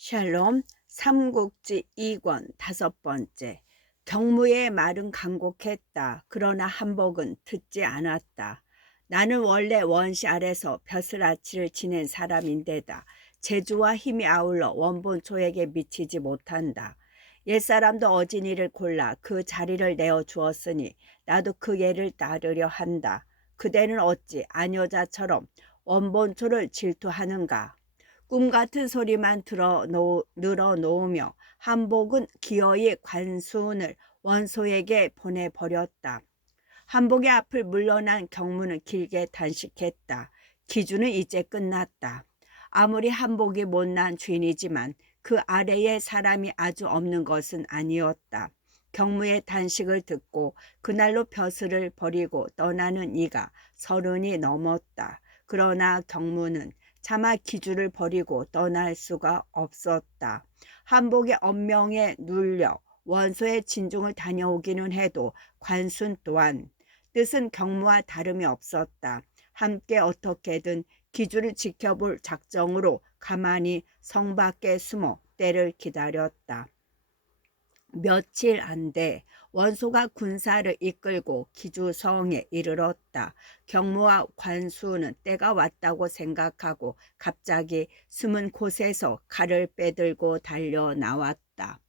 샬롬 삼국지 2권 5번째. 경무의 말은 간곡했다. 그러나 한복은 듣지 않았다. 나는 원래 원시 아래서 벼슬아치를 지낸 사람인데다 재주와 힘이 아울러 원본초에게 미치지 못한다. 옛사람도 어진이를 골라 그 자리를 내어 주었으니 나도 그 예를 따르려 한다. 그대는 어찌 아녀자처럼 원본초를 질투하는가? 꿈같은 소리만 늘어놓으며 한복은 기어이 관순을 원소에게 보내버렸다. 한복의 앞을 물러난 경무는 길게 단식했다. 기주는 이제 끝났다. 아무리 한복이 못난 주인이지만 그 아래에 사람이 아주 없는 것은 아니었다. 경무의 단식을 듣고 그날로 벼슬을 버리고 떠나는 이가 30이 넘었다. 그러나 경무는 차마 기주를 버리고 떠날 수가 없었다. 한복의 언명에 눌려 원소의 진중을 다녀오기는 해도 관순 또한 뜻은 경무와 다름이 없었다. 함께 어떻게든 기주를 지켜볼 작정으로 가만히 성 밖에 숨어 때를 기다렸다. 며칠 안 돼 원소가 군사를 이끌고 기주성에 이르렀다. 경무와 관수는 때가 왔다고 생각하고 갑자기 숨은 곳에서 칼을 빼들고 달려 나왔다.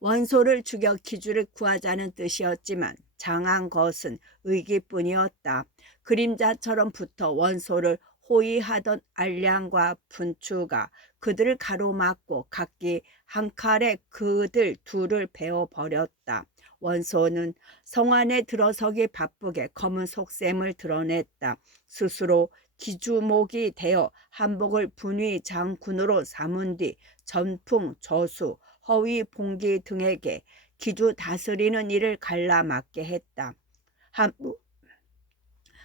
원소를 죽여 기주를 구하자는 뜻이었지만 장한 것은 의기뿐이었다. 그림자처럼 붙어 원소를 호위하던 알량과 분추가 그들을 가로막고 각기 한 칼에 그들 둘을 베어버렸다. 원소는 성 안에 들어서기 바쁘게 검은 속셈을 드러냈다. 스스로 기주목이 되어 한복을 분위 장군으로 삼은 뒤 전풍, 저수, 허위 봉기 등에게 기주 다스리는 일을 갈라맡게 했다.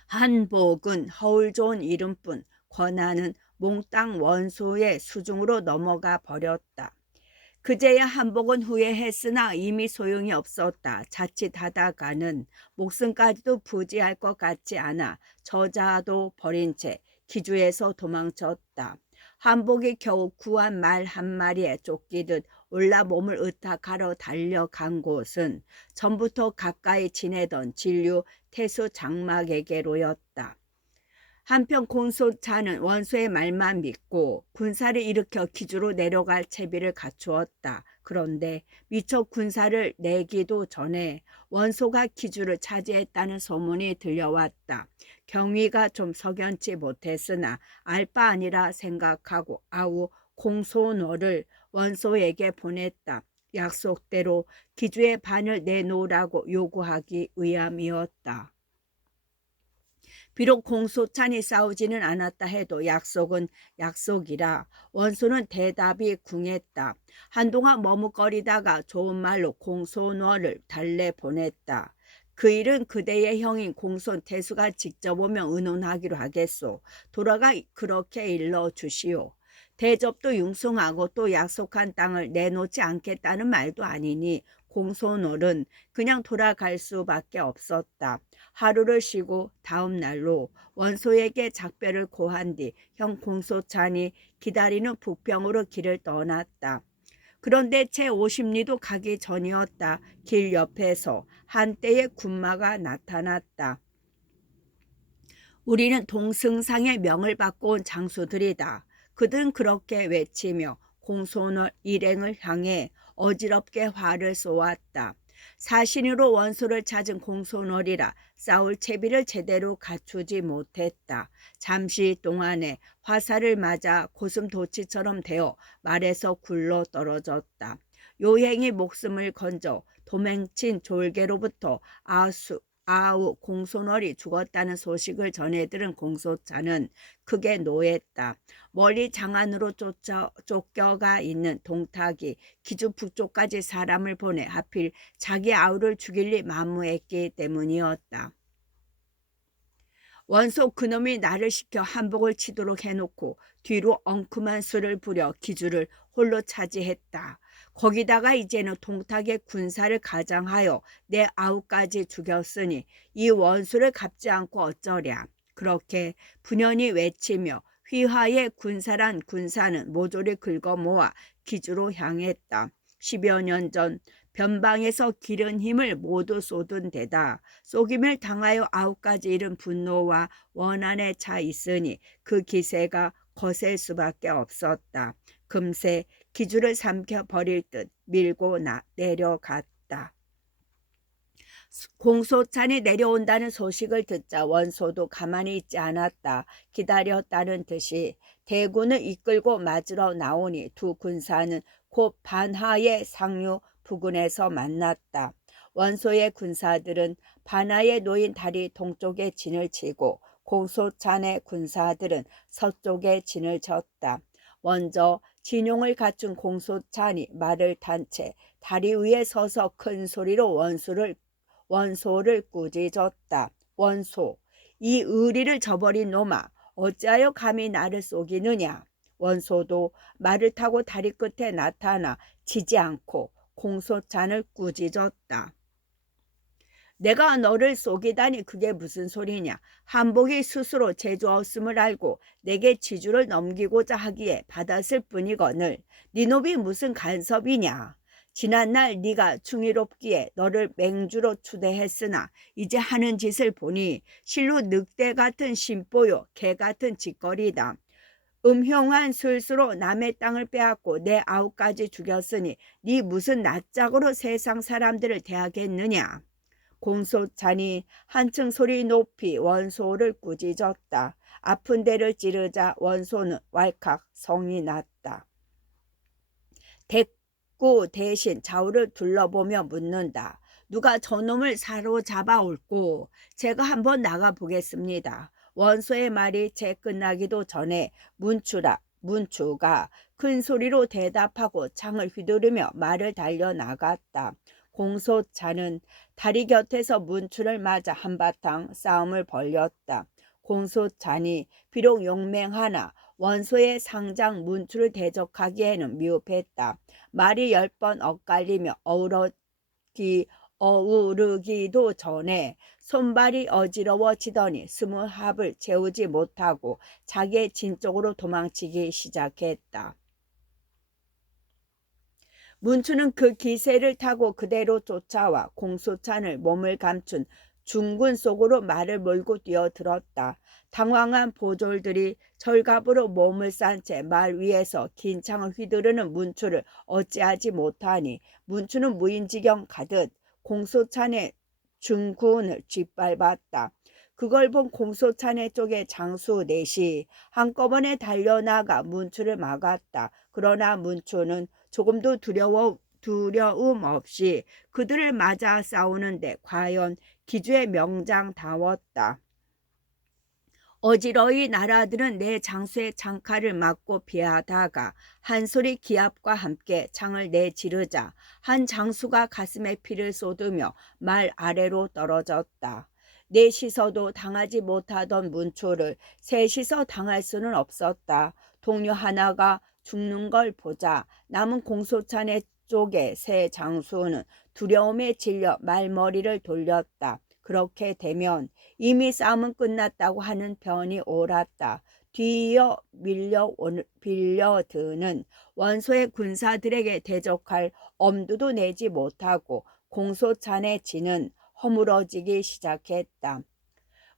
한복은 허울 좋은 이름뿐 권한은 몽땅 원소의 수중으로 넘어가 버렸다. 그제야 한복은 후회했으나 이미 소용이 없었다. 자칫하다가는 목숨까지도 부지할 것 같지 않아 저자도 버린 채 기주에서 도망쳤다. 한복이 겨우 구한 말 한 마리에 쫓기듯 올라 몸을 의탁하러 달려간 곳은 전부터 가까이 지내던 진류 태수 장막에게로였다. 한편 공소차는 원소의 말만 믿고 군사를 일으켜 기주로 내려갈 채비를 갖추었다. 그런데 미처 군사를 내기도 전에 원소가 기주를 차지했다는 소문이 들려왔다. 경위가 좀 석연치 못했으나 알 바 아니라 생각하고 아우 공소노를 원소에게 보냈다. 약속대로 기주의 반을 내놓으라고 요구하기 위함이었다. 비록 공소찬이 싸우지는 않았다 해도 약속은 약속이라 원소는 대답이 궁했다. 한동안 머뭇거리다가 좋은 말로 공소노를 달래보냈다. 그 일은 그대의 형인 공손 태수가 직접 오면 의논하기로 하겠소. 돌아가 그렇게 일러주시오. 대접도 융숭하고 또 약속한 땅을 내놓지 않겠다는 말도 아니니 공소놀은 그냥 돌아갈 수밖에 없었다. 하루를 쉬고 다음 날로 원소에게 작별을 고한 뒤 형 공소찬이 기다리는 북평으로 길을 떠났다. 그런데 채 50리도 가기 전이었다. 길 옆에서 한때의 군마가 나타났다. 우리는 동승상의 명을 받고 온 장수들이다. 그들은 그렇게 외치며 공손을 일행을 향해 어지럽게 화를 쏘았다. 사신으로 원소를 찾은 공손월이라 싸울 채비를 제대로 갖추지 못했다. 잠시 동안에 화살을 맞아 고슴도치처럼 되어 말에서 굴러 떨어졌다. 요행이 목숨을 건져 도맹친 졸개로부터 아우 공손월이 죽었다는 소식을 전해 들은 공소차는 크게 노했다. 멀리 장안으로 쫓겨가 있는 동탁이 기주 북쪽까지 사람을 보내 하필 자기 아우를 죽일 리 만무했기 때문이었다. 원소 그놈이 나를 시켜 한복을 치도록 해놓고 뒤로 엉큼한 수를 부려 기주를 홀로 차지했다. 거기다가 이제는 동탁의 군사를 가장하여 내 아우까지 죽였으니 이 원수를 갚지 않고 어쩌랴. 그렇게 분연히 외치며 휘하의 군사란 군사는 모조리 긁어 모아 기주로 향했다. 10여 년 전 변방에서 기른 힘을 모두 쏟은 데다 속임을 당하여 9가지 잃은 분노와 원한에 차 있으니 그 기세가 거셀 수밖에 없었다. 금세 기주를 삼켜 버릴 듯 밀고 내려갔다. 공소찬이 내려온다는 소식을 듣자 원소도 가만히 있지 않았다. 기다렸다는 듯이 대군을 이끌고 맞으러 나오니 두 군사는 곧 반하의 상류 부근에서 만났다. 원소의 군사들은 반하에 놓인 다리 동쪽에 진을 치고 공소찬의 군사들은 서쪽에 진을 쳤다. 먼저 진용을 갖춘 공소찬이 말을 탄 채 다리 위에 서서 큰 소리로 원소를 꾸짖었다. 원소, 이 의리를 저버린 놈아, 어찌하여 감히 나를 속이느냐. 원소도 말을 타고 다리 끝에 나타나 지지 않고 공소찬을 꾸짖었다. 내가 너를 속이다니 그게 무슨 소리냐. 한복이 스스로 제주었음을 알고 내게 지주를 넘기고자 하기에 받았을 뿐이거늘 네 놈이 무슨 간섭이냐. 지난날 네가 중의롭기에 너를 맹주로 추대했으나 이제 하는 짓을 보니 실로 늑대 같은 심보요 개 같은 짓거리다. 음흉한 술수로 남의 땅을 빼앗고 내 9가지 죽였으니 네 무슨 낯짝으로 세상 사람들을 대하겠느냐. 공소찬이 한층 소리 높이 원소를 꾸짖었다. 아픈 데를 찌르자 원소는 왈칵 성이 났다. 대꾸 대신 좌우를 둘러보며 묻는다. 누가 저놈을 사로잡아 올꼬? 제가 한번 나가보겠습니다. 원소의 말이 채 끝나기도 전에 문추가 큰 소리로 대답하고 창을 휘두르며 말을 달려나갔다. 공소찬은 다리 곁에서 문추를 맞아 한바탕 싸움을 벌였다. 공소찬이 비록 용맹하나 원소의 상장 문추를 대적하기에는 미흡했다. 말이 10번 엇갈리며 어우르기도 전에 손발이 어지러워지더니 20합을 채우지 못하고 자기의 진 쪽으로 도망치기 시작했다. 문추는 그 기세를 타고 그대로 쫓아와 공소찬을 몸을 감춘 중군 속으로 말을 몰고 뛰어들었다. 당황한 보졸들이 절갑으로 몸을 싼 채 말 위에서 긴 창을 휘두르는 문추를 어찌하지 못하니 문추는 무인지경 가듯 공소찬의 중군을 짓밟았다. 그걸 본 공소찬의 쪽에 장수 넷이 한꺼번에 달려나가 문추를 막았다. 그러나 문추는 조금도 두려움 없이 그들을 맞아 싸우는데 과연 기주의 명장다웠다. 어지러이 나라들은 내 장수의 창칼을 맞고 피하다가 한 소리 기합과 함께 창을 내지르자 한 장수가 가슴에 피를 쏟으며 말 아래로 떨어졌다. 넷이서도 당하지 못하던 문초를 셋이서 당할 수는 없었다. 동료 하나가 죽는 걸 보자 남은 공소찬의 쪽에 새 장수는 두려움에 질려 말머리를 돌렸다. 그렇게 되면 이미 싸움은 끝났다고 하는 편이 옳았다. 뒤이어 빌려드는 원소의 군사들에게 대적할 엄두도 내지 못하고 공소찬의 진은 허물어지기 시작했다.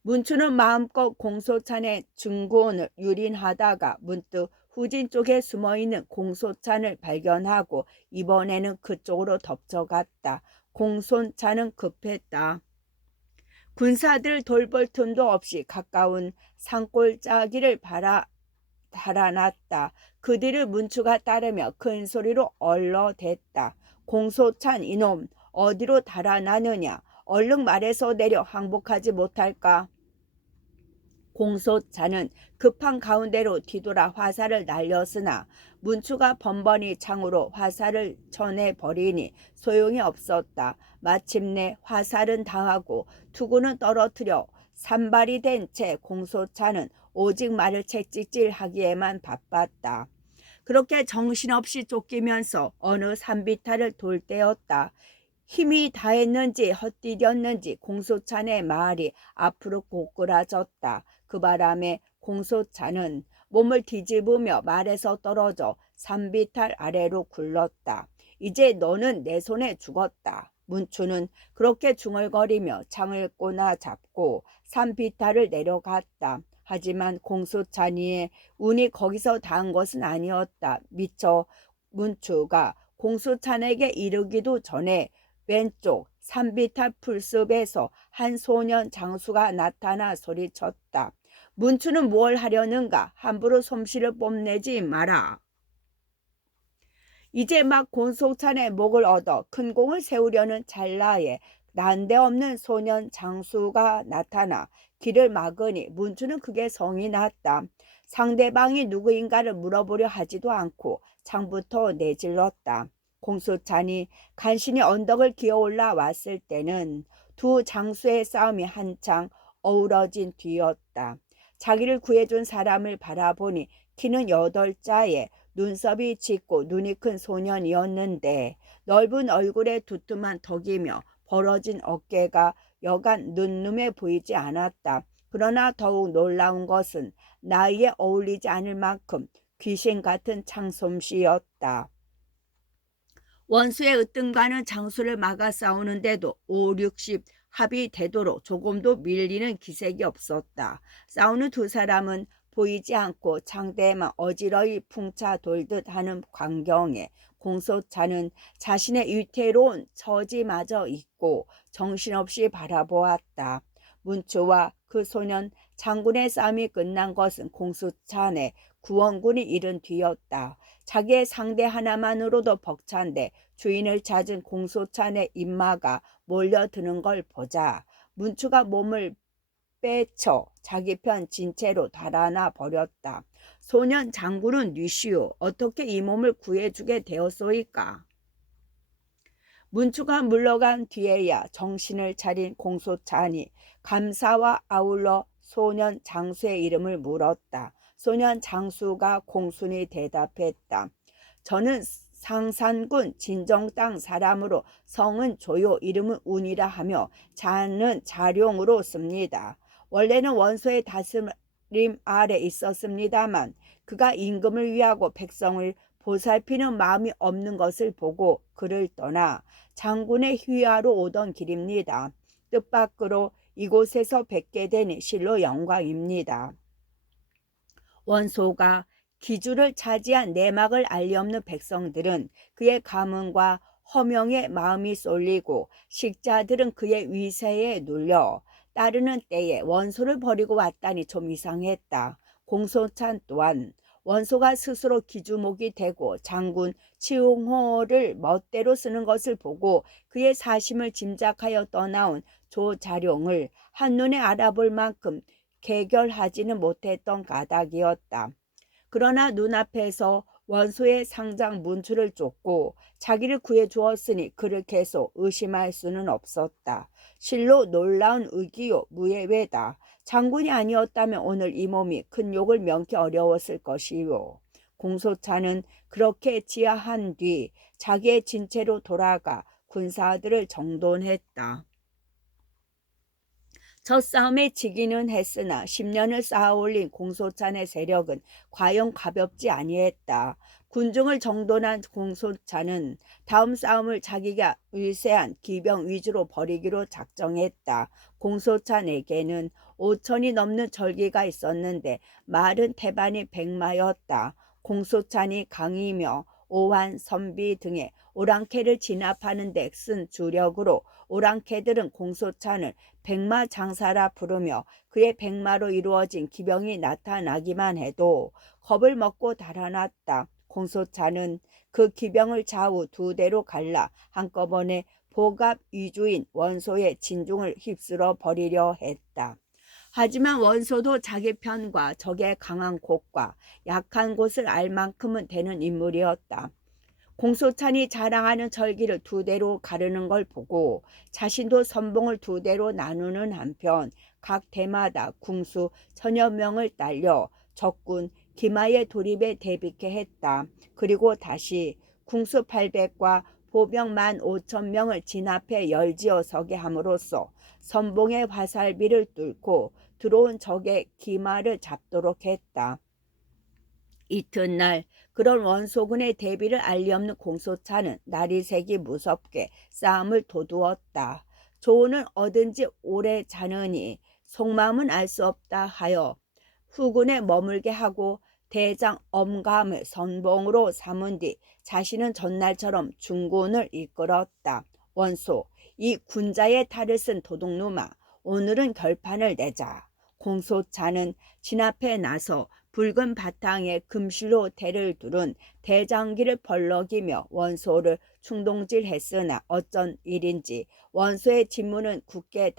문추는 마음껏 공소찬의 중군을 유린하다가 문득 후진 쪽에 숨어있는 공소찬을 발견하고 이번에는 그쪽으로 덮쳐갔다. 공소찬은 급했다. 군사들 돌볼 틈도 없이 가까운 산골짜기를 달아났다. 그 뒤를 문추가 따르며 큰 소리로 얼러댔다. 공소찬 이놈 어디로 달아나느냐. 얼른 말해서 내려 항복하지 못할까. 공소찬은 급한 가운데로 뒤돌아 화살을 날렸으나 문추가 번번이 창으로 화살을 쳐내버리니 소용이 없었다. 마침내 화살은 당하고 투구는 떨어뜨려 산발이 된 채 공소찬은 오직 말을 채찍질하기에만 바빴다. 그렇게 정신없이 쫓기면서 어느 산비탈을 돌 때였다. 힘이 다했는지 헛디뎠는지 공소찬의 말이 앞으로 고꾸라졌다. 그 바람에 공소찬은 몸을 뒤집으며 말에서 떨어져 산비탈 아래로 굴렀다. 이제 너는 내 손에 죽었다. 문추는 그렇게 중얼거리며 창을 꼬나 잡고 산비탈을 내려갔다. 하지만 공수찬이의 운이 거기서 닿은 것은 아니었다. 미처 문추가 공수찬에게 이르기도 전에 왼쪽 산비탈 풀숲에서 한 소년 장수가 나타나 소리쳤다. 문추는 뭘 하려는가? 함부로 솜씨를 뽐내지 마라. 이제 막 공소찬의 목을 얻어 큰 공을 세우려는 찰나에 난데없는 소년 장수가 나타나 길을 막으니 문추는 크게 성이 났다. 상대방이 누구인가를 물어보려 하지도 않고 창부터 내질렀다. 공수찬이 간신히 언덕을 기어올라 왔을 때는 두 장수의 싸움이 한창 어우러진 뒤였다. 자기를 구해준 사람을 바라보니 키는 8자에 눈썹이 짙고 눈이 큰 소년이었는데 넓은 얼굴에 두툼한 턱이며 벌어진 어깨가 여간 눈눈에 보이지 않았다. 그러나 더욱 놀라운 것은 나이에 어울리지 않을 만큼 귀신 같은 창솜씨였다. 원수의 으뜸과는 장수를 막아 싸우는데도 5, 60 합이 되도록 조금도 밀리는 기색이 없었다. 싸우는 두 사람은 보이지 않고 창대에만 어지러이 풍차 돌듯 하는 광경에 공소차는 자신의 위태로운 처지마저 잊고 정신없이 바라보았다. 문추와 그 소년 장군의 싸움이 끝난 것은 공수찬의 구원군이 이른 뒤였다. 자기의 상대 하나만으로도 벅찬데 주인을 찾은 공소찬의 인마가 몰려드는 걸 보자 문추가 몸을 빼쳐 자기 편 진채로 달아나 버렸다. 소년 장군은 뉘시오. 어떻게 이 몸을 구해주게 되었소이까? 문추가 물러간 뒤에야 정신을 차린 공소찬이 감사와 아울러 소년 장수의 이름을 물었다. 소년 장수가 공순히 대답했다. 저는 상산군 진정 땅 사람으로 성은 조요 이름은 운이라 하며 자는 자룡으로 씁니다. 원래는 원소의 다스림 아래 있었습니다만 그가 임금을 위하고 백성을 보살피는 마음이 없는 것을 보고 그를 떠나 장군의 휘하로 오던 길입니다. 뜻밖으로 이곳에서 뵙게 되니 실로 영광입니다. 원소가 기주를 차지한 내막을 알리 없는 백성들은 그의 가문과 허명에 마음이 쏠리고 식자들은 그의 위세에 눌려 따르는 때에 원소를 버리고 왔다니 좀 이상했다. 공소찬 또한 원소가 스스로 기주목이 되고 장군 치웅호를 멋대로 쓰는 것을 보고 그의 사심을 짐작하여 떠나온 조자룡을 한눈에 알아볼 만큼 개결하지는 못했던 까닭이었다. 그러나 눈앞에서 원소의 상장 문추를 쫓고 자기를 구해 주었으니 그를 계속 의심할 수는 없었다. 실로 놀라운 의기요 무예외다. 장군이 아니었다면 오늘 이 몸이 큰 욕을 면키 어려웠을 것이요. 공소차는 그렇게 지하한 뒤 자기의 진채로 돌아가 군사들을 정돈했다. 첫 싸움에 지기는 했으나 10년을 쌓아올린 공소찬의 세력은 과연 가볍지 아니했다. 군중을 정돈한 공소찬은 다음 싸움을 자기가 위세한 기병 위주로 벌이기로 작정했다. 공소찬에게는 5천이 넘는 절기가 있었는데 말은 태반이 100마였다. 공소찬이 강이며 오한, 선비 등의 오랑캐를 진압하는 데 쓴 주력으로 오랑캐들은 공소찬을 백마 장사라 부르며 그의 백마로 이루어진 기병이 나타나기만 해도 겁을 먹고 달아났다. 공소찬은 그 기병을 좌우 두 대로 갈라 한꺼번에 보갑 위주인 원소의 진중을 휩쓸어 버리려 했다. 하지만 원소도 자기 편과 적의 강한 곳과 약한 곳을 알 만큼은 되는 인물이었다. 공소찬이 자랑하는 절기를 두 대로 가르는 걸 보고 자신도 선봉을 두 대로 나누는 한편 각 대마다 궁수 1000여 명을 딸려 적군 기마의 돌입에 대비케 했다. 그리고 다시 궁수 800과 보병 15,000명을 진압해 열지어 서게 함으로써 선봉의 화살비를 뚫고 들어온 적의 기마를 잡도록 했다. 이튿날 그런 원소군의 대비를 알리 없는 공소차는 날이 새기 무섭게 싸움을 도두었다. 조언은 얻은지 오래 자느니 속마음은 알 수 없다 하여 후군에 머물게 하고 대장 엄감을 선봉으로 삼은 뒤 자신은 전날처럼 중군을 이끌었다. 원소, 이 군자의 탈을 쓴 도둑놈아, 오늘은 결판을 내자. 공소차는 진 앞에 나서 붉은 바탕에 금실로 대를 두른 대장기를 벌럭이며 원소를 충동질했으나 어쩐 일인지 원소의 진문은 굳게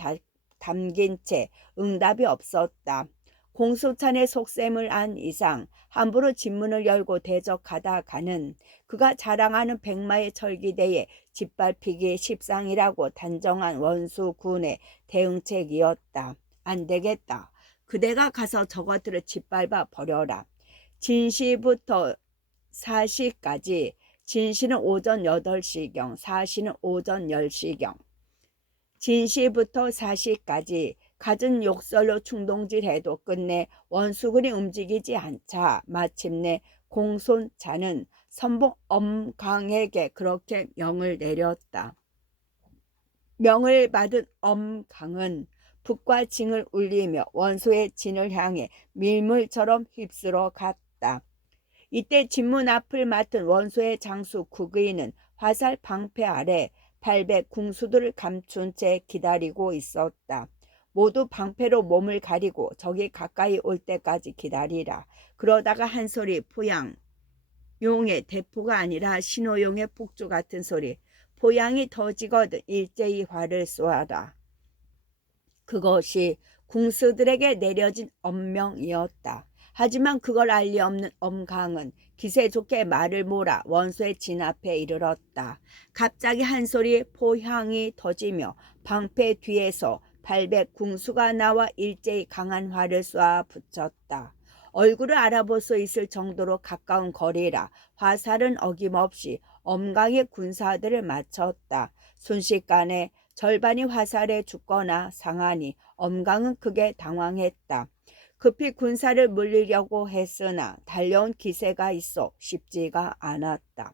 담긴 채 응답이 없었다. 공소찬의 속셈을 안 이상 함부로 진문을 열고 대적하다가는 그가 자랑하는 백마의 철기대에 짓밟히기 십상이라고 단정한 원수군의 대응책이었다. 안 되겠다. 그대가 가서 저것들을 짓밟아 버려라. 진시부터 사시까지, 진시는 오전 8시경, 사시는 오전 10시경, 진시부터 사시까지 갖은 욕설로 충동질해도 끝내 원수군이 움직이지 않자 마침내 공손차는 선봉 엄강에게 그렇게 명을 내렸다. 명을 받은 엄강은 북과 징을 울리며 원소의 진을 향해 밀물처럼 휩쓸어 갔다. 이때 진문 앞을 맡은 원소의 장수 국의는 화살 방패 아래 800 궁수들을 감춘 채 기다리고 있었다. 모두 방패로 몸을 가리고 적이 가까이 올 때까지 기다리라. 그러다가 한 소리 포양. 용의 대포가 아니라 신호용의 폭주 같은 소리. 포양이 터지거든 일제히 활을 쏘아라. 그것이 궁수들에게 내려진 엄명이었다. 하지만 그걸 알 리 없는 엄강은 기세 좋게 말을 몰아 원소의 진 앞에 이르렀다. 갑자기 한 소리 포향이 터지며 방패 뒤에서 800 궁수가 나와 일제히 강한 활을 쏘아 붙였다. 얼굴을 알아볼 수 있을 정도로 가까운 거리라 화살은 어김없이 엄강의 군사들을 맞췄다. 순식간에 절반이 화살에 죽거나 상하니 엄강은 크게 당황했다. 급히 군사를 물리려고 했으나 달려온 기세가 있어 쉽지가 않았다.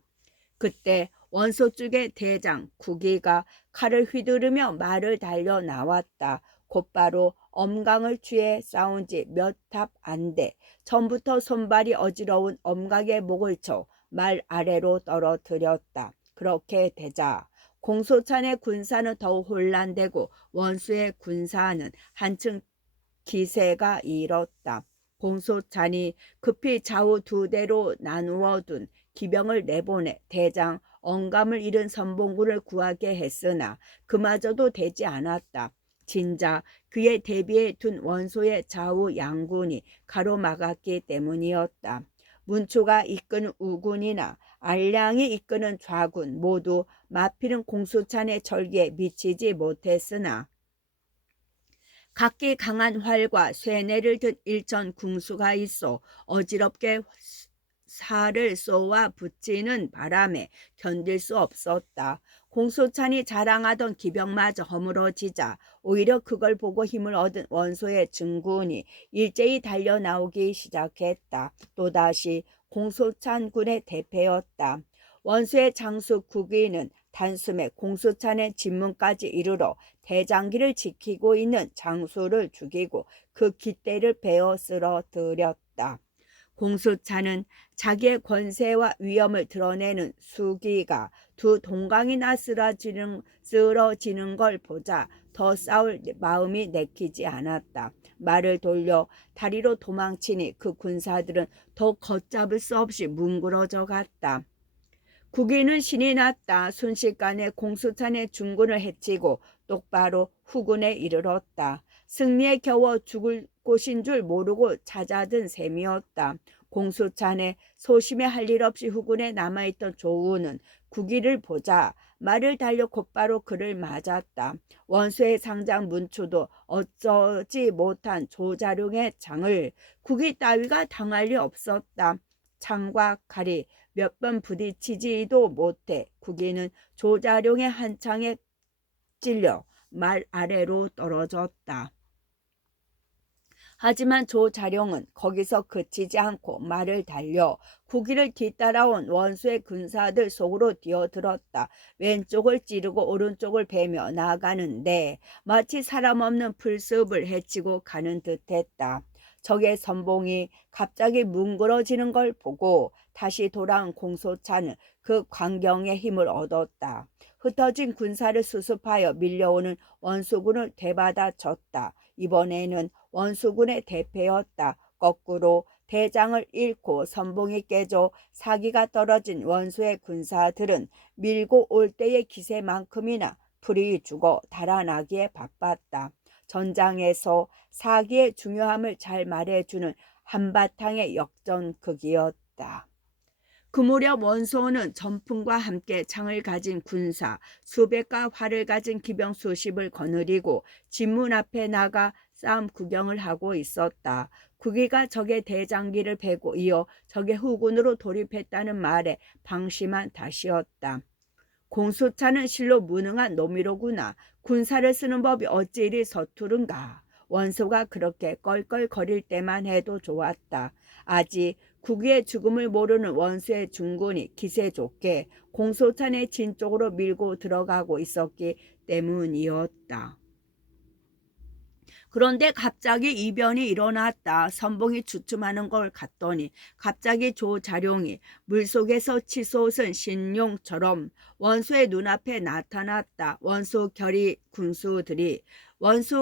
그때 원소 쪽의 대장 구기가 칼을 휘두르며 말을 달려 나왔다. 곧바로 엄강을 취해 싸운 지 몇 탑 안 돼 처음부터 손발이 어지러운 엄강의 목을 쳐 말 아래로 떨어뜨렸다. 그렇게 되자 공소찬의 군사는 더욱 혼란되고 원수의 군사는 한층 기세가 일었다. 공소찬이 급히 좌우 두 대로 나누어 둔 기병을 내보내 대장 엄감을 잃은 선봉군을 구하게 했으나 그마저도 되지 않았다. 진작 그에 대비해 둔 원소의 좌우 양군이 가로막았기 때문이었다. 문초가 이끄는 우군이나 알량이 이끄는 좌군 모두 마피는 공소찬의 절기에 미치지 못했으나 각기 강한 활과 쇠뇌를 든 일천 궁수가 있어 어지럽게 살을 쏘아 붙이는 바람에 견딜 수 없었다. 공소찬이 자랑하던 기병마저 허물어지자 오히려 그걸 보고 힘을 얻은 원소의 증군이 일제히 달려나오기 시작했다. 또다시 공소찬 군의 대패였다. 원소의 장수 국위는 단숨에 공소찬의 진문까지 이르러 대장기를 지키고 있는 장수를 죽이고 그 깃대를 베어 쓰러뜨렸다. 공수차는 자기의 권세와 위엄을 드러내는 수기가 두 동강이나 쓰러지는 걸 보자 더 싸울 마음이 내키지 않았다. 말을 돌려 다리로 도망치니 그 군사들은 더 걷잡을 수 없이 뭉그러져 갔다. 국위는 신이 났다. 순식간에 공수찬의 중군을 해치고 똑바로 후군에 이르렀다. 승리에 겨워 죽을 곳인 줄 모르고 찾아든 셈이었다. 공수찬의 소심해 할 일 없이 후군에 남아있던 조우는 국위를 보자 말을 달려 곧바로 그를 맞았다. 원수의 상장 문초도 어쩌지 못한 조자룡의 창을 국위 따위가 당할 리 없었다. 창과 칼이 몇 번 부딪히지도 못해 국위는 조자룡의 한 창에 찔려 말 아래로 떨어졌다. 하지만 조자룡은 거기서 그치지 않고 말을 달려 국위를 뒤따라온 원수의 군사들 속으로 뛰어들었다. 왼쪽을 찌르고 오른쪽을 베며 나아가는데 마치 사람 없는 풀숲을 헤치고 가는 듯했다. 적의 선봉이 갑자기 뭉그러지는 걸 보고 다시 돌아온 공소차는 그 광경의 힘을 얻었다. 흩어진 군사를 수습하여 밀려오는 원수군을 되받아쳤다. 이번에는 원수군의 대패였다. 거꾸로 대장을 잃고 선봉이 깨져 사기가 떨어진 원수의 군사들은 밀고 올 때의 기세만큼이나 풀이 죽어 달아나기에 바빴다. 전장에서 사기의 중요함을 잘 말해주는 한바탕의 역전극이었다. 그 무렵 원소는 전풍과 함께 창을 가진 군사 수백과 활을 가진 기병 수십을 거느리고 진문 앞에 나가 싸움 구경을 하고 있었다. 국위가 적의 대장기를 베고 이어 적의 후군으로 돌입했다는 말에 방심한 탓이었다. 공수차는 실로 무능한 놈이로구나. 군사를 쓰는 법이 어찌 이리 서투른가. 원소가 그렇게 껄껄거릴 때만 해도 좋았다. 아직 국위의 죽음을 모르는 원수의 중군이 기세 좋게 공소찬의 진 쪽으로 밀고 들어가고 있었기 때문이었다. 그런데 갑자기 이변이 일어났다. 선봉이 주춤하는 걸 봤더니 갑자기 조자룡이 물속에서 치솟은 신룡처럼 원수의 눈앞에 나타났다. 원수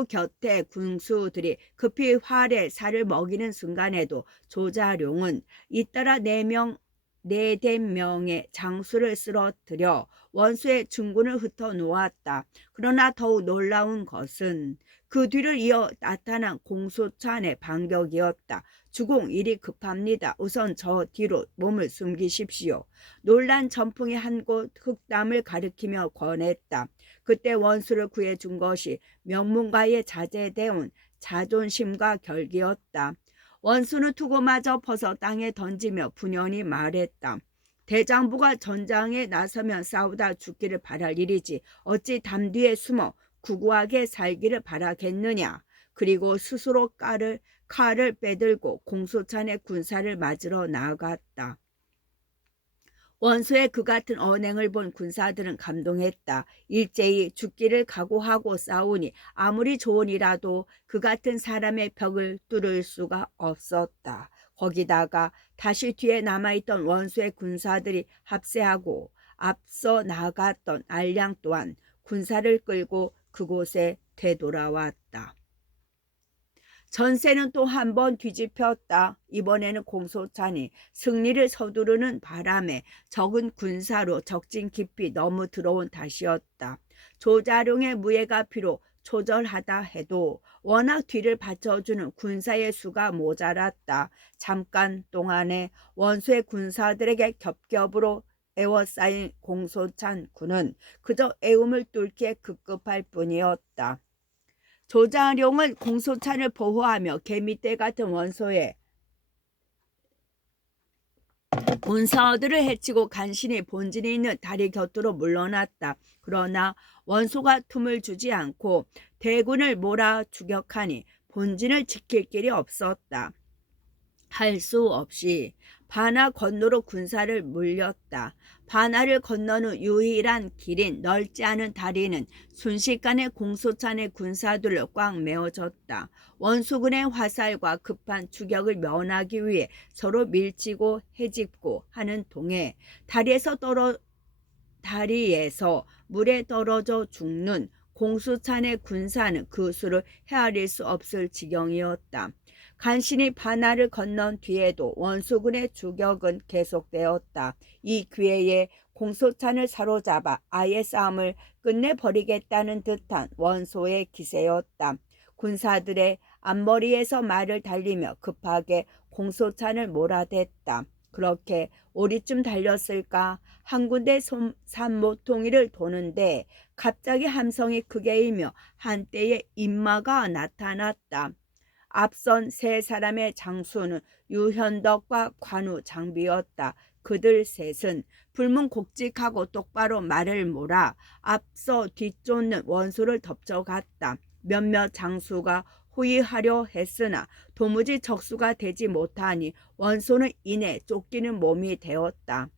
곁에 군수들이 급히 활에 살을 먹이는 순간에도 조자룡은 잇따라 4대명의 장수를 쓰러뜨려 원수의 중군을 흩어놓았다. 그러나 더욱 놀라운 것은 그 뒤를 이어 나타난 공소찬의 반격이었다. 주공 일이 급합니다. 우선 저 뒤로 몸을 숨기십시오. 놀란 전풍이 한 곳 흑담을 가리키며 권했다. 그때 원수를 구해준 것이 명문가의 자제되온 자존심과 결기였다. 원수는 투고마저 벗어 땅에 던지며 분연히 말했다. 대장부가 전장에 나서면 싸우다 죽기를 바랄 일이지 어찌 담 뒤에 숨어 구구하게 살기를 바라겠느냐. 그리고 스스로 칼을 빼들고 공소찬의 군사를 맞으러 나아갔다. 원수의 그 같은 언행을 본 군사들은 감동했다. 일제히 죽기를 각오하고 싸우니 아무리 좋으니라도 그 같은 사람의 벽을 뚫을 수가 없었다. 거기다가 다시 뒤에 남아있던 원수의 군사들이 합세하고 앞서 나아갔던 알량 또한 군사를 끌고 그곳에 되돌아왔다. 전세는 또 한 번 뒤집혔다. 이번에는 공소찬이 승리를 서두르는 바람에 적은 군사로 적진 깊이 너무 들어온 탓이었다. 조자룡의 무예가 비록 초절하다 해도 워낙 뒤를 받쳐주는 군사의 수가 모자랐다. 잠깐 동안에 원수의 군사들에게 겹겹으로 에워싸인 공소찬 군은 그저 애움을 뚫기에 급급할 뿐이었다. 조자룡은 공소찬을 보호하며 개미떼 같은 원소의 군사들을 해치고 간신히 본진이 있는 다리 곁으로 물러났다. 그러나 원소가 틈을 주지 않고 대군을 몰아 추격하니 본진을 지킬 길이 없었다. 할 수 없이 바나 건너로 군사를 물렸다. 바나를 건너는 유일한 길인 넓지 않은 다리는 순식간에 공소찬의 군사들로 꽉 메워졌다. 원수군의 화살과 급한 추격을 면하기 위해 서로 밀치고 헤집고 하는 동에 다리에서 물에 떨어져 죽는 공수찬의 군사는 그 수를 헤아릴 수 없을 지경이었다. 간신히 바나를 건넌 뒤에도 원수군의 추격은 계속되었다. 이 기회에 공소찬을 사로잡아 아예 싸움을 끝내버리겠다는 듯한 원소의 기세였다. 군사들의 앞머리에서 말을 달리며 급하게 공소찬을 몰아댔다. 그렇게 오리쯤 달렸을까 한 군데 산모퉁이를 도는데 갑자기 함성이 크게 일며 한때의 인마가 나타났다. 앞선 세 사람의 장수는 유현덕과 관우 장비였다. 그들 셋은 불문곡직하고 똑바로 말을 몰아 앞서 뒤쫓는 원수를 덮쳐갔다. 몇몇 장수가 호위하려 했으나 도무지 적수가 되지 못하니 원소는 이내 쫓기는 몸이 되었다.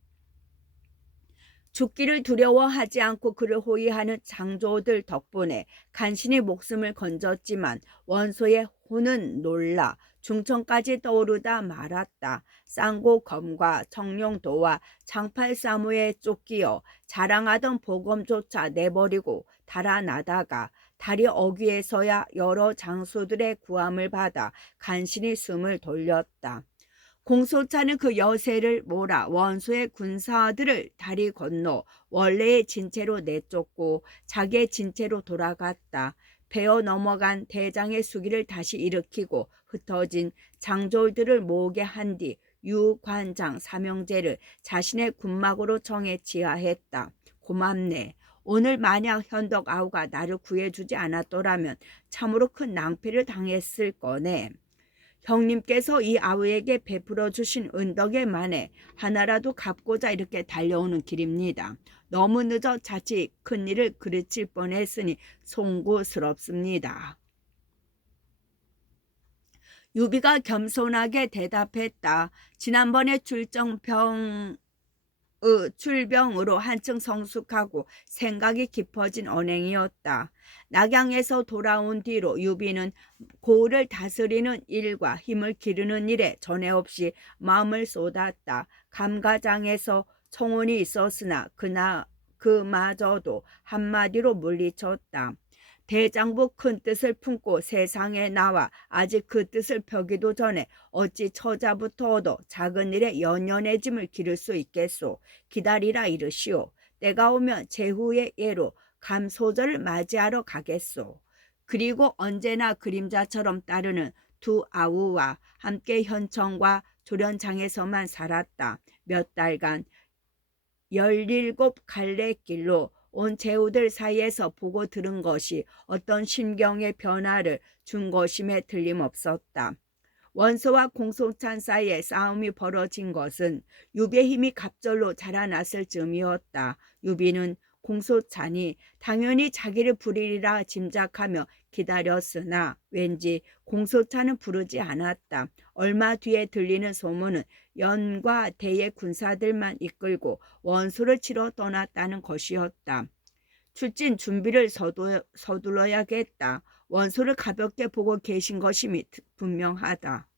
죽기를 두려워하지 않고 그를 호위하는 장조들 덕분에 간신히 목숨을 건졌지만 원소의 혼은 놀라 중천까지 떠오르다 말았다. 쌍고검과 청룡도와 장팔사무에 쫓기어 자랑하던 보검조차 내버리고 달아나다가 다리 어귀에서야 여러 장수들의 구함을 받아 간신히 숨을 돌렸다. 공소차는 그 여세를 몰아 원소의 군사들을 다리 건너 원래의 진체로 내쫓고 자기의 진체로 돌아갔다. 베어 넘어간 대장의 수기를 다시 일으키고 흩어진 장졸들을 모으게 한 뒤 유관장 삼형제를 자신의 군막으로 정해 지하했다. 고맙네. 오늘 만약 현덕아우가 나를 구해주지 않았더라면 참으로 큰 낭패를 당했을 거네. 형님께서 이 아우에게 베풀어 주신 은덕에 만에 하나라도 갚고자 이렇게 달려오는 길입니다. 너무 늦어 자칫 큰일을 그르칠 뻔했으니 송구스럽습니다. 유비가 겸손하게 대답했다. 지난번에 출병으로 한층 성숙하고 생각이 깊어진 언행이었다. 낙양에서 돌아온 뒤로 유비는 고을을 다스리는 일과 힘을 기르는 일에 전에 없이 마음을 쏟았다. 감가장에서 청혼이 있었으나 그마저도 한마디로 물리쳤다. 대장부 큰 뜻을 품고 세상에 나와 아직 그 뜻을 펴기도 전에 어찌 처자부터 얻어 작은 일에 연연해짐을 기를 수 있겠소. 기다리라 이르시오. 때가 오면 제후의 예로 감소절을 맞이하러 가겠소. 그리고 언제나 그림자처럼 따르는 두 아우와 함께 현청과 조련장에서만 살았다. 몇 달간 17갈래길로 온 제후들 사이에서 보고 들은 것이 어떤 심경의 변화를 준 것임에 틀림없었다. 원소와 공소찬 사이에 싸움이 벌어진 것은 유비의 힘이 갑절로 자라났을 즈음이었다. 유비는 공소찬이 당연히 자기를 부리리라 짐작하며 기다렸으나 왠지 공소찬은 부르지 않았다. 얼마 뒤에 들리는 소문은 연과 대의 군사들만 이끌고 원소를 치러 떠났다는 것이었다. 출진 준비를 서둘러야겠다. 원소를 가볍게 보고 계신 것임이 분명하다.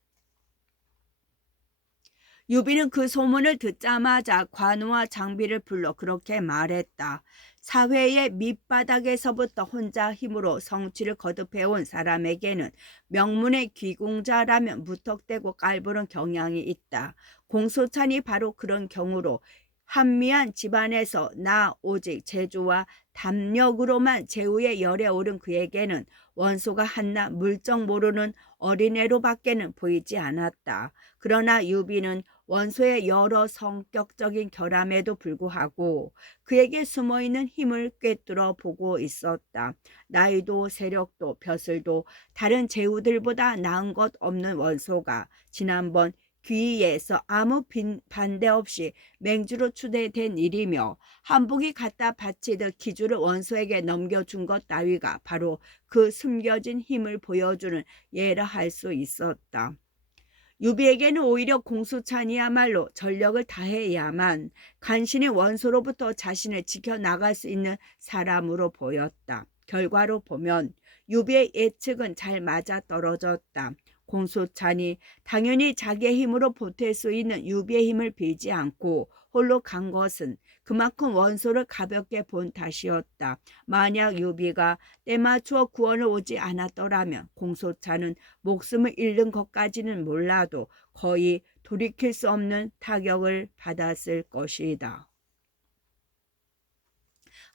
유비는 그 소문을 듣자마자 관우와 장비를 불러 그렇게 말했다. 사회의 밑바닥에서부터 혼자 힘으로 성취를 거듭해온 사람에게는 명문의 귀공자라면 무턱대고 깔보는 경향이 있다. 공소찬이 바로 그런 경우로 한미한 집안에서 나 오직 재주와 담력으로만 제후의 열에 오른 그에게는 원소가 한낱 물정 모르는 어린애로밖에는 보이지 않았다. 그러나 유비는 원소의 여러 성격적인 결함에도 불구하고 그에게 숨어있는 힘을 꿰뚫어 보고 있었다. 나이도 세력도 벼슬도 다른 제후들보다 나은 것 없는 원소가 지난번 귀의에서 아무 반대 없이 맹주로 추대된 일이며 한복이 갖다 바치듯 기주를 원소에게 넘겨준 것 따위가 바로 그 숨겨진 힘을 보여주는 예라 할 수 있었다. 유비에게는 오히려 공소찬이야말로 전력을 다해야만 간신히 원소로부터 자신을 지켜나갈 수 있는 사람으로 보였다. 결과로 보면 유비의 예측은 잘 맞아떨어졌다. 공소찬이 당연히 자기의 힘으로 보탤 수 있는 유비의 힘을 빌지 않고 홀로 간 것은 그만큼 원소를 가볍게 본 탓이었다. 만약 유비가 때맞추어 구원을 오지 않았더라면 공소찬은 목숨을 잃는 것까지는 몰라도 거의 돌이킬 수 없는 타격을 받았을 것이다.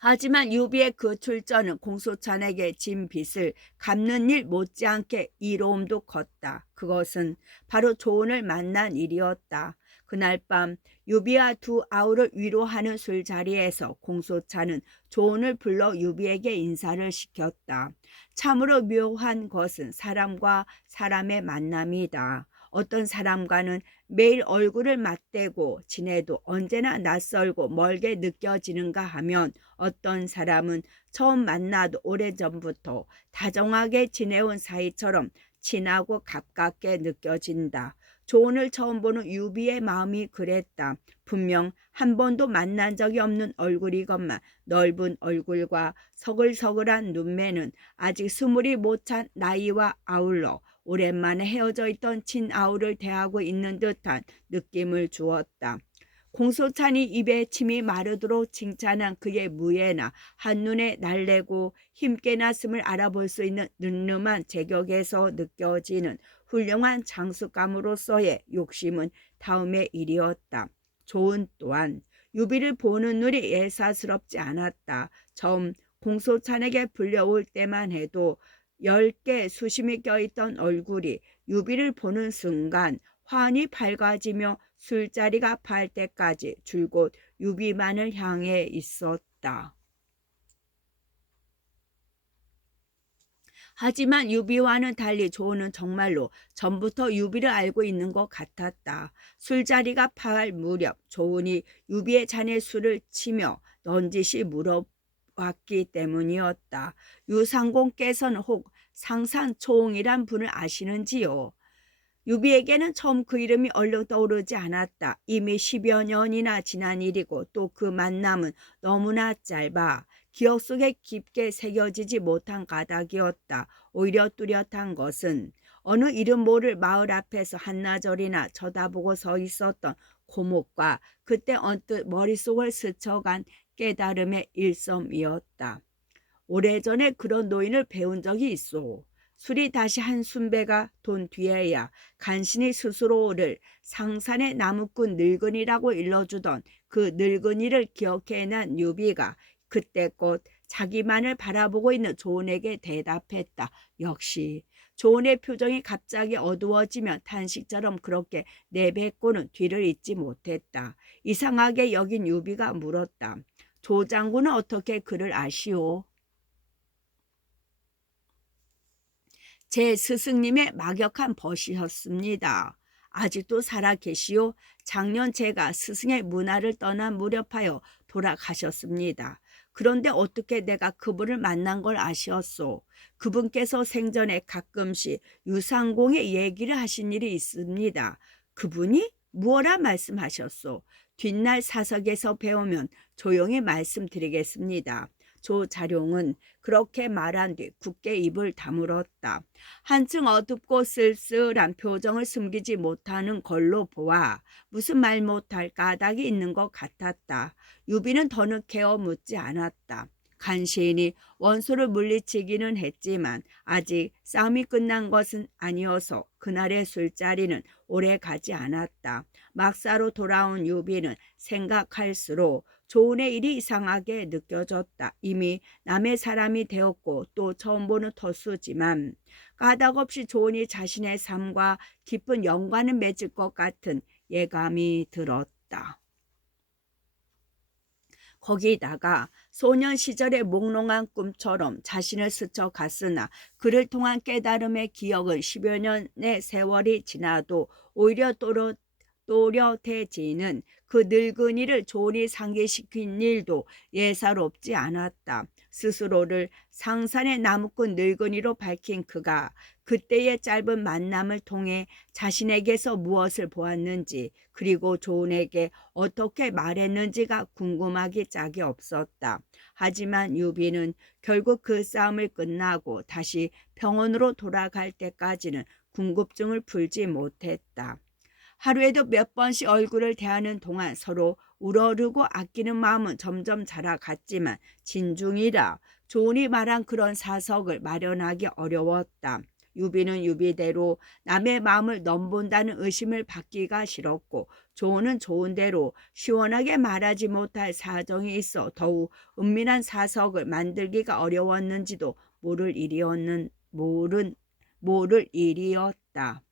하지만 유비의 그 출전은 공소찬에게 진 빚을 갚는 일 못지않게 이로움도 컸다. 그것은 바로 조은을 만난 일이었다. 그날 밤 유비와 두 아우를 위로하는 술자리에서 공소찬은 조은을 불러 유비에게 인사를 시켰다. 참으로 묘한 것은 사람과 사람의 만남이다. 어떤 사람과는 매일 얼굴을 맞대고 지내도 언제나 낯설고 멀게 느껴지는가 하면 어떤 사람은 처음 만나도 오래전부터 다정하게 지내온 사이처럼 친하고 가깝게 느껴진다. 조언을 처음 보는 유비의 마음이 그랬다. 분명 한 번도 만난 적이 없는 얼굴이건만 넓은 얼굴과 서글서글한 눈매는 아직 스물이 못 찬 나이와 아울러 오랜만에 헤어져 있던 친아우를 대하고 있는 듯한 느낌을 주었다. 공소찬이 입에 침이 마르도록 칭찬한 그의 무예나 한눈에 날래고 힘께나 씀을 알아볼 수 있는 늠름한 제격에서 느껴지는 훌륭한 장수감으로서의 욕심은 다음의 일이었다. 조은 또한 유비를 보는 눈이 예사스럽지 않았다. 처음 공소찬에게 불려올 때만 해도 10개 수심이 껴있던 얼굴이 유비를 보는 순간 환히 밝아지며 술자리가 팔 때까지 줄곧 유비만을 향해 있었다. 하지만 유비와는 달리 조은은 정말로 전부터 유비를 알고 있는 것 같았다. 술자리가 파할 무렵 조은이 유비의 잔에 술을 치며 넌지시 물어봤기 때문이었다. 유상공께서는 혹 상산초옹이란 분을 아시는지요? 유비에게는 처음 그 이름이 얼른 떠오르지 않았다. 이미 10여 년이나 지난 일이고 또 그 만남은 너무나 짧아 기억 속에 깊게 새겨지지 못한 가닥이었다. 오히려 뚜렷한 것은 어느 이름 모를 마을 앞에서 한나절이나 쳐다보고 서 있었던 고목과 그때 언뜻 머릿속을 스쳐간 깨달음의 일섬이었다. 오래전에 그런 노인을 배운 적이 있어. 술이 다시 한 순배가 돈 뒤에야 간신히 스스로를 상산의 나무꾼 늙은이라고 일러주던 그 늙은이를 기억해낸 유비가 그때껏 자기만을 바라보고 있는 조은에게 대답했다. 역시 조은의 표정이 갑자기 어두워지면 탄식처럼 그렇게 내뱉고는 뒤를 잇지 못했다. 이상하게 여긴 유비가 물었다. 조 장군은 어떻게 그를 아시오? 제 스승님의 막역한 벗이셨습니다. 아직도 살아 계시오? 작년 제가 스승의 문화를 떠난 무렵하여 돌아가셨습니다. 그런데 어떻게 내가 그분을 만난 걸 아시었소? 그분께서 생전에 가끔씩 유상공의 얘기를 하신 일이 있습니다. 그분이 무엇라 말씀하셨소? 뒷날 사석에서 배우면 조용히 말씀드리겠습니다. 조자룡은 그렇게 말한 뒤 굳게 입을 다물었다. 한층 어둡고 쓸쓸한 표정을 숨기지 못하는 걸로 보아 무슨 말 못할 까닭이 있는 것 같았다. 유비는 더는 개어 묻지 않았다. 간신히 원수를 물리치기는 했지만 아직 싸움이 끝난 것은 아니어서 그날의 술자리는 오래 가지 않았다. 막사로 돌아온 유비는 생각할수록 조은의 일이 이상하게 느껴졌다. 이미 남의 사람이 되었고 또 처음 보는 터수지만 까닭없이 조은이 자신의 삶과 깊은 연관을 맺을 것 같은 예감이 들었다. 거기다가 소년 시절의 몽롱한 꿈처럼 자신을 스쳐갔으나 그를 통한 깨달음의 기억은 10여 년의 세월이 지나도 오히려 또렷해지는 그 늙은이를 조은이 상기시킨 일도 예사롭지 않았다. 스스로를 상산의 나무꾼 늙은이로 밝힌 그가 그때의 짧은 만남을 통해 자신에게서 무엇을 보았는지 그리고 조은에게 어떻게 말했는지가 궁금하기 짝이 없었다. 하지만 유비는 결국 그 싸움을 끝나고 다시 병원으로 돌아갈 때까지는 궁금증을 풀지 못했다. 하루에도 몇 번씩 얼굴을 대하는 동안 서로 우러르고 아끼는 마음은 점점 자라갔지만 진중이라 조은이 말한 그런 사석을 마련하기 어려웠다. 유비는 유비대로 남의 마음을 넘본다는 의심을 받기가 싫었고 조은은 조은대로 시원하게 말하지 못할 사정이 있어 더욱 은밀한 사석을 만들기가 어려웠는지도 모를 일이었다.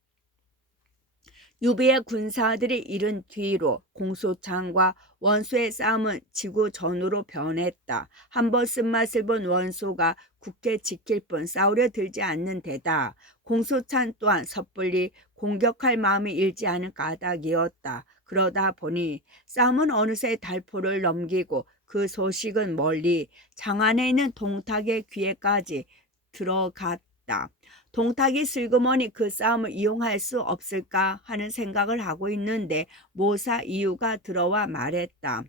유비의 군사들이 이른 뒤로 공소창과 원수의 싸움은 지구전으로 변했다. 한번 쓴맛을 본 원수가 굳게 지킬 뿐 싸우려 들지 않는 데다 공소찬 또한 섣불리 공격할 마음이 일지 않은 까닭이었다. 그러다 보니 싸움은 어느새 달포를 넘기고 그 소식은 멀리 장안에 있는 동탁의 귀에까지 들어갔다. 동탁이 슬그머니 그 싸움을 이용할 수 없을까 하는 생각을 하고 있는데 모사 이유가 들어와 말했다.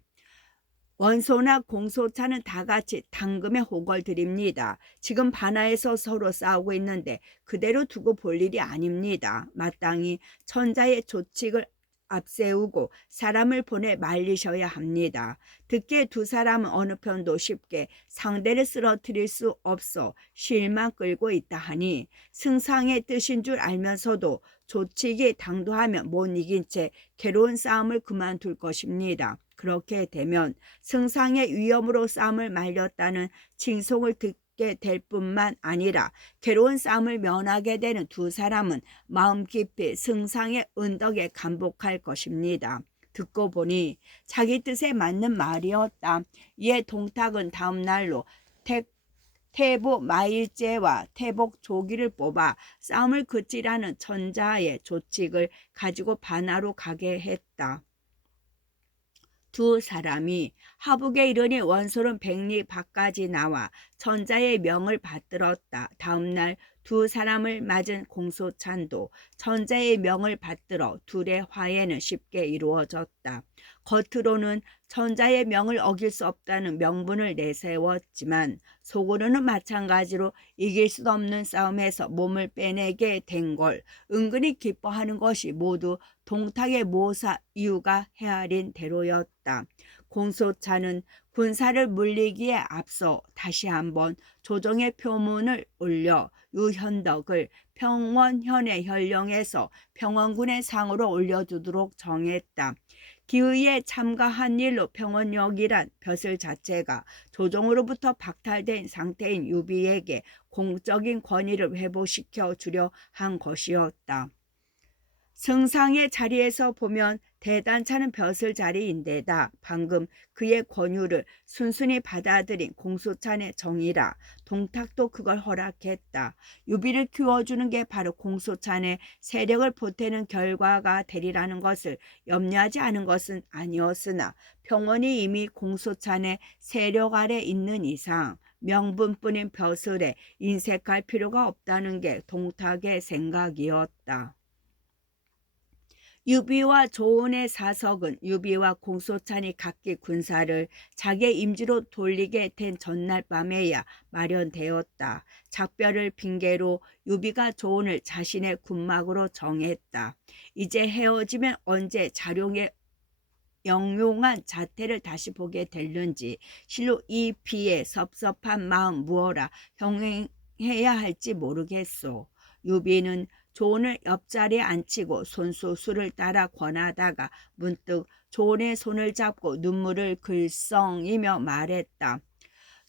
원소나 공소차는 다 같이 당금에 호걸드립니다. 지금 반하에서 서로 싸우고 있는데 그대로 두고 볼 일이 아닙니다. 마땅히 천자의 조칙을 앞세우고 사람을 보내 말리셔야 합니다. 듣기에 두 사람은 어느 편도 쉽게 상대를 쓰러뜨릴 수 없어 실만 끌고 있다 하니 승상의 뜻인 줄 알면서도 조칙이 당도하면 못 이긴 채 괴로운 싸움을 그만둘 것입니다. 그렇게 되면 승상의 위험으로 싸움을 말렸다는 칭송을 듣게 될 뿐만 아니라 괴로운 싸움을 면하게 되는 두 사람은 마음 깊이 승상의 은덕에 감복할 것입니다. 듣고 보니 자기 뜻에 맞는 말이었다. 이에 동탁은 다음 날로 태보 마일제와 태복 조기를 뽑아 싸움을 그치라는 천자의 조칙을 가지고 반하로 가게 했다. 두 사람이 하북에 이르니 원소는 백리 밖까지 나와 천자의 명을 받들었다. 다음 날 두 사람을 맞은 공소찬도 천자의 명을 받들어 둘의 화해는 쉽게 이루어졌다. 겉으로는 천자의 명을 어길 수 없다는 명분을 내세웠지만 속으로는 마찬가지로 이길 수 없는 싸움에서 몸을 빼내게 된 걸 은근히 기뻐하는 것이 모두 동탁의 모사 이유가 헤아린 대로였다. 공소차는 군사를 물리기에 앞서 다시 한번 조정의 표문을 올려 유현덕을 평원현의 현령에서 평원군의 상으로 올려두도록 정했다. 기의에 참가한 일로 평원역이란 벼슬 자체가 조정으로부터 박탈된 상태인 유비에게 공적인 권위를 회복시켜 주려 한 것이었다. 승상의 자리에서 보면 대단찮은 벼슬 자리인데다 방금 그의 권유를 순순히 받아들인 공소찬의 정이라 동탁도 그걸 허락했다. 유비를 키워주는 게 바로 공소찬의 세력을 보태는 결과가 되리라는 것을 염려하지 않은 것은 아니었으나 평원이 이미 공소찬의 세력 아래 있는 이상 명분뿐인 벼슬에 인색할 필요가 없다는 게 동탁의 생각이었다. 유비와 조은의 사석은 유비와 공소찬이 각기 군사를 자기의 임지로 돌리게 된 전날 밤에야 마련되었다. 작별을 핑계로 유비가 조은을 자신의 군막으로 정했다. 이제 헤어지면 언제 자룡의 영용한 자태를 다시 보게 될는지 실로 이 비에 섭섭한 마음 무어라 형행해야 할지 모르겠소. 유비는 조은을 옆자리에 앉히고 손수 술을 따라 권하다가 문득 조은의 손을 잡고 눈물을 글썽이며 말했다.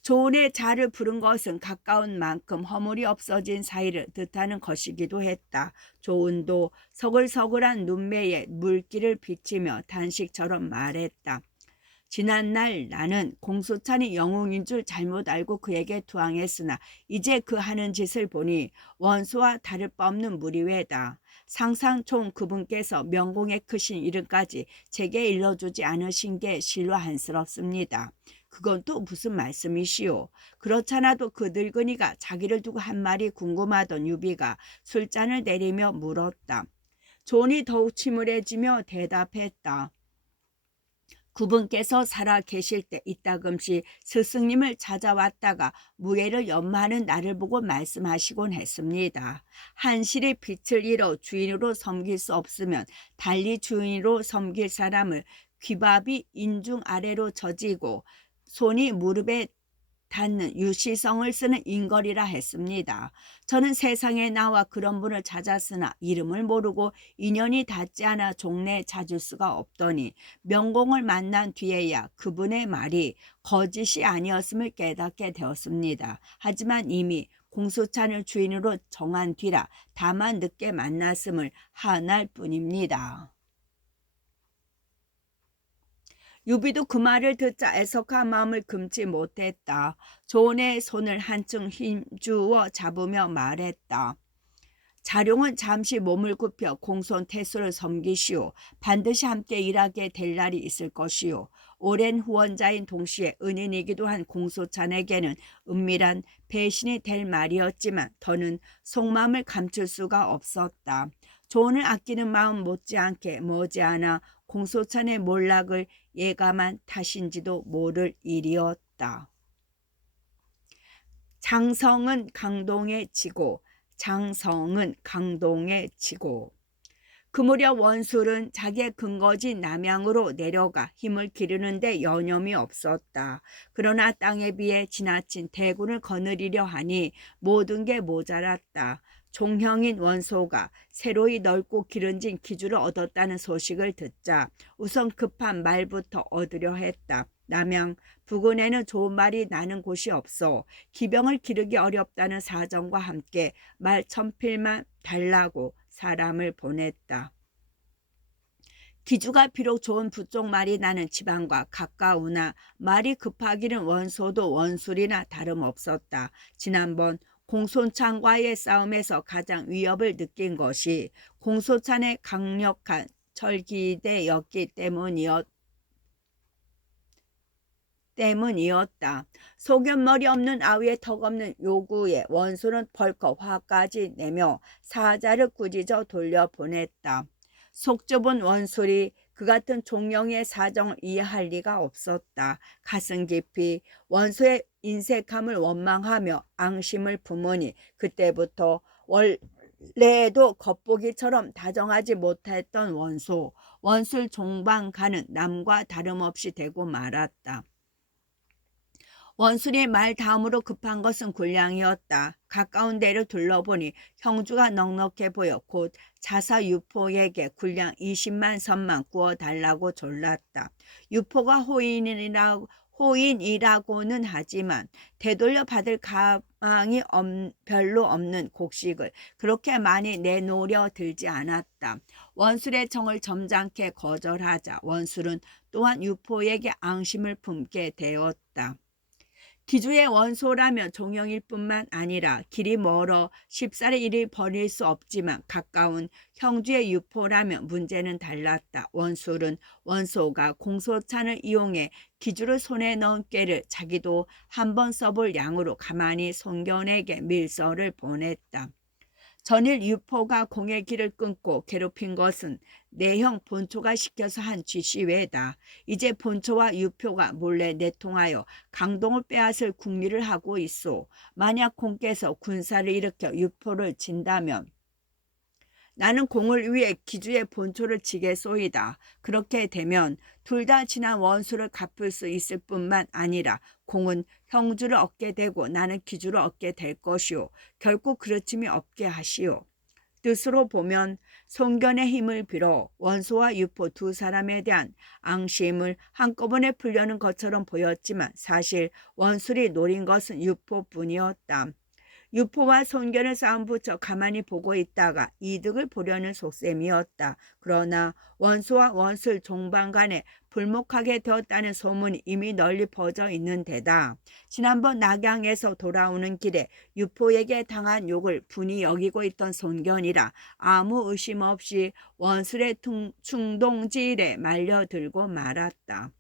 조은의 자를 부른 것은 가까운 만큼 허물이 없어진 사이를 뜻하는 것이기도 했다. 조은도 서글서글한 눈매에 물기를 비치며 단식처럼 말했다. 지난날 나는 공소찬이 영웅인 줄 잘못 알고 그에게 투항했으나 이제 그 하는 짓을 보니 원소와 다를 바 없는 무리외다. 상상총 그분께서 명공의 크신 이름까지 제게 일러주지 않으신 게 실로 안쓰럽습니다. 그건 또 무슨 말씀이시오? 그렇잖아도 그 늙은이가 자기를 두고 한 말이 궁금하던 유비가 술잔을 내리며 물었다. 존이 더욱 침울해지며 대답했다. 그분께서 살아 계실 때 이따금씩 스승님을 찾아왔다가 무예를 연마하는 나를 보고 말씀하시곤 했습니다. 한실의 빛을 잃어 주인으로 섬길 수 없으면 달리 주인으로 섬길 사람을 귀밥이 인중 아래로 젖이고 손이 무릎에 닿는 유시성을 쓰는 인걸이라 했습니다. 저는 세상에 나와 그런 분을 찾았으나 이름을 모르고 인연이 닿지 않아 종래에 찾을 수가 없더니 명공을 만난 뒤에야 그분의 말이 거짓이 아니었음을 깨닫게 되었습니다. 하지만 이미 공소찬을 주인으로 정한 뒤라 다만 늦게 만났음을 한할 뿐입니다. 유비도 그 말을 듣자 애석한 마음을 금치 못했다. 조은의 손을 한층 힘주어 잡으며 말했다. 자룡은 잠시 몸을 굽혀 공손 태수를 섬기시오. 반드시 함께 일하게 될 날이 있을 것이오. 오랜 후원자인 동시에 은인이기도 한 공소찬에게는 은밀한 배신이 될 말이었지만 더는 속마음을 감출 수가 없었다. 조언을 아끼는 마음 못지않게 머지않아 공소찬의 몰락을 예감한 탓인지도 모를 일이었다. 장성은 강동에 지고 장성은 강동에 지고 그 무렵 원술은 자기의 근거지 남양으로 내려가 힘을 기르는데 여념이 없었다. 그러나 땅에 비해 지나친 대군을 거느리려 하니 모든 게 모자랐다. 종형인 원소가 새로이 넓고 기름진 기주를 얻었다는 소식을 듣자 우선 급한 말부터 얻으려 했다. 남양 부근에는 좋은 말이 나는 곳이 없어 기병을 기르기 어렵다는 사정과 함께 말 1000필만 달라고 사람을 보냈다. 기주가 비록 좋은 부쪽 말이 나는 지방과 가까우나 말이 급하기는 원소도 원술이나 다름없었다. 지난번 공소찬과의 싸움에서 가장 위협을 느낀 것이 공소찬의 강력한 철기대였기 때문이었다. 소견머리 없는 아위의 턱없는 요구에 원소는 벌컥 화까지 내며 사자를 꾸짖어 돌려보냈다. 속 좁은 원술이 그 같은 종영의 사정을 이해할 리가 없었다. 가슴 깊이 원소의 인색함을 원망하며 앙심을 품으니 그때부터 원래도 겉보기처럼 다정하지 못했던 원술 종방가는 남과 다름없이 되고 말았다. 원술이 말 다음으로 급한 것은 군량이었다. 가까운 데를 둘러보니 형주가 넉넉해 보여 곧 자사 유포에게 군량 20만 선만 구워달라고 졸랐다. 유포가 호인이라고는 하지만 되돌려 받을 가망이 별로 없는 곡식을 그렇게 많이 내놓으려 들지 않았다. 원술의 청을 점잖게 거절하자 원술은 또한 유포에게 앙심을 품게 되었다. 기주의 원소라면 종영일 뿐만 아니라 길이 멀어 쉽사리 이리 버릴 수 없지만 가까운 형주의 유포라면 문제는 달랐다. 원술은 원소가 공소찬을 이용해 기주를 손에 넣은 꾀를 자기도 한번 써볼 양으로 가만히 손견에게 밀서를 보냈다. 전일 유포가 공의 길을 끊고 괴롭힌 것은 내형 본초가 시켜서 한 쥐씨 외다. 이제 본초와 유표가 몰래 내통하여 강동을 빼앗을 궁리를 하고 있소. 만약 공께서 군사를 일으켜 유표를 진다면 나는 공을 위해 기주의 본초를 지겠소이다. 그렇게 되면 둘 다 지난 원수를 갚을 수 있을 뿐만 아니라 공은 형주를 얻게 되고 나는 기주를 얻게 될 것이오. 결코 그르침이 없게 하시오. 뜻으로 보면 손견의 힘을 빌어 원소와 유포 두 사람에 대한 앙심을 한꺼번에 풀려는 것처럼 보였지만 사실 원술이 노린 것은 유포뿐이었다. 유포와 손견의 싸움 붙여 가만히 보고 있다가 이득을 보려는 속셈이었다. 그러나 원소와 원술 종방 간에 불목하게 되었다는 소문이 이미 널리 퍼져 있는 데다 지난번 낙양에서 돌아오는 길에 유포에게 당한 욕을 분이 여기고 있던 손견이라 아무 의심 없이 원술의 충동질에 말려들고 말았다.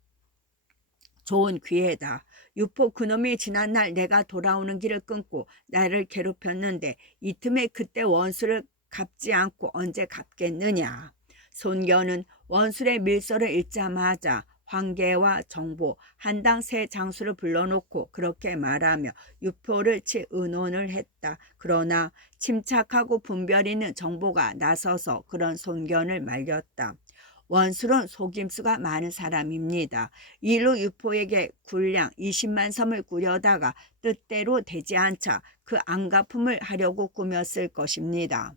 좋은 기회다. 유포 그놈이 지난날 내가 돌아오는 길을 끊고 나를 괴롭혔는데 이 틈에 그때 원수를 갚지 않고 언제 갚겠느냐. 손견은 원술의 밀서를 읽자마자 황계와 정보 한당 세 장수를 불러놓고 그렇게 말하며 유포를 치 의논을 했다. 그러나 침착하고 분별 있는 정보가 나서서 그런 손견을 말렸다. 원술은 속임수가 많은 사람입니다. 이로 유포에게 군량 20만 섬을 꾸려다가 뜻대로 되지 않자 그 안갚음을 하려고 꾸몄을 것입니다.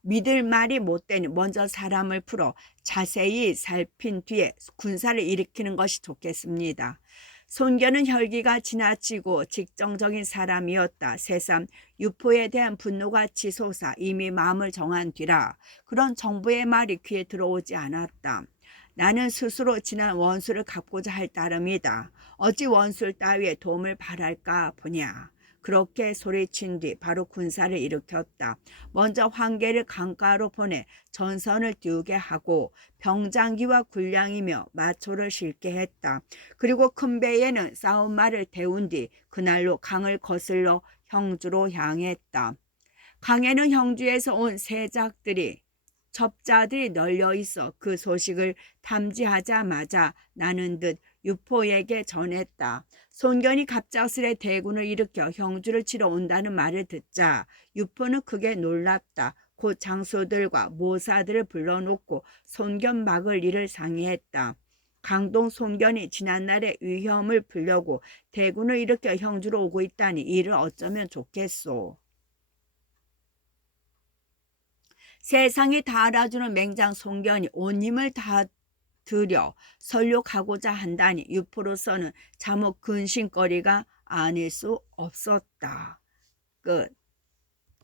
믿을 말이 못되니 먼저 사람을 풀어 자세히 살핀 뒤에 군사를 일으키는 것이 좋겠습니다. 손견은 혈기가 지나치고 직정적인 사람이었다. 새삼 유포에 대한 분노가 치솟아 이미 마음을 정한 뒤라 그런 정부의 말이 귀에 들어오지 않았다. 나는 스스로 지난 원수를 갚고자 할 따름이다. 어찌 원술 따위의 도움을 바랄까 보냐. 그렇게 소리친 뒤 바로 군사를 일으켰다. 먼저 황계를 강가로 보내 전선을 띄우게 하고 병장기와 군량이며 마초를 실게 했다. 그리고 큰 배에는 싸움말을 태운 뒤 그날로 강을 거슬러 형주로 향했다. 강에는 형주에서 온 세작들이 첩자들이 널려 있어 그 소식을 탐지하자마자 나는 듯 유포에게 전했다. 손견이 갑작스레 대군을 일으켜 형주를 치러 온다는 말을 듣자 유포는 크게 놀랐다. 곧 장수들과 모사들을 불러놓고 손견 막을 일을 상의했다. 강동 손견이 지난날의 위험을 풀려고 대군을 일으켜 형주로 오고 있다니 이를 어쩌면 좋겠소. 세상이 다 알아주는 맹장 손견이 온 힘을 다 들여 설욕하고자 한다니 유포로서는 참혹 근심거리가 아닐 수 없었다. 끝.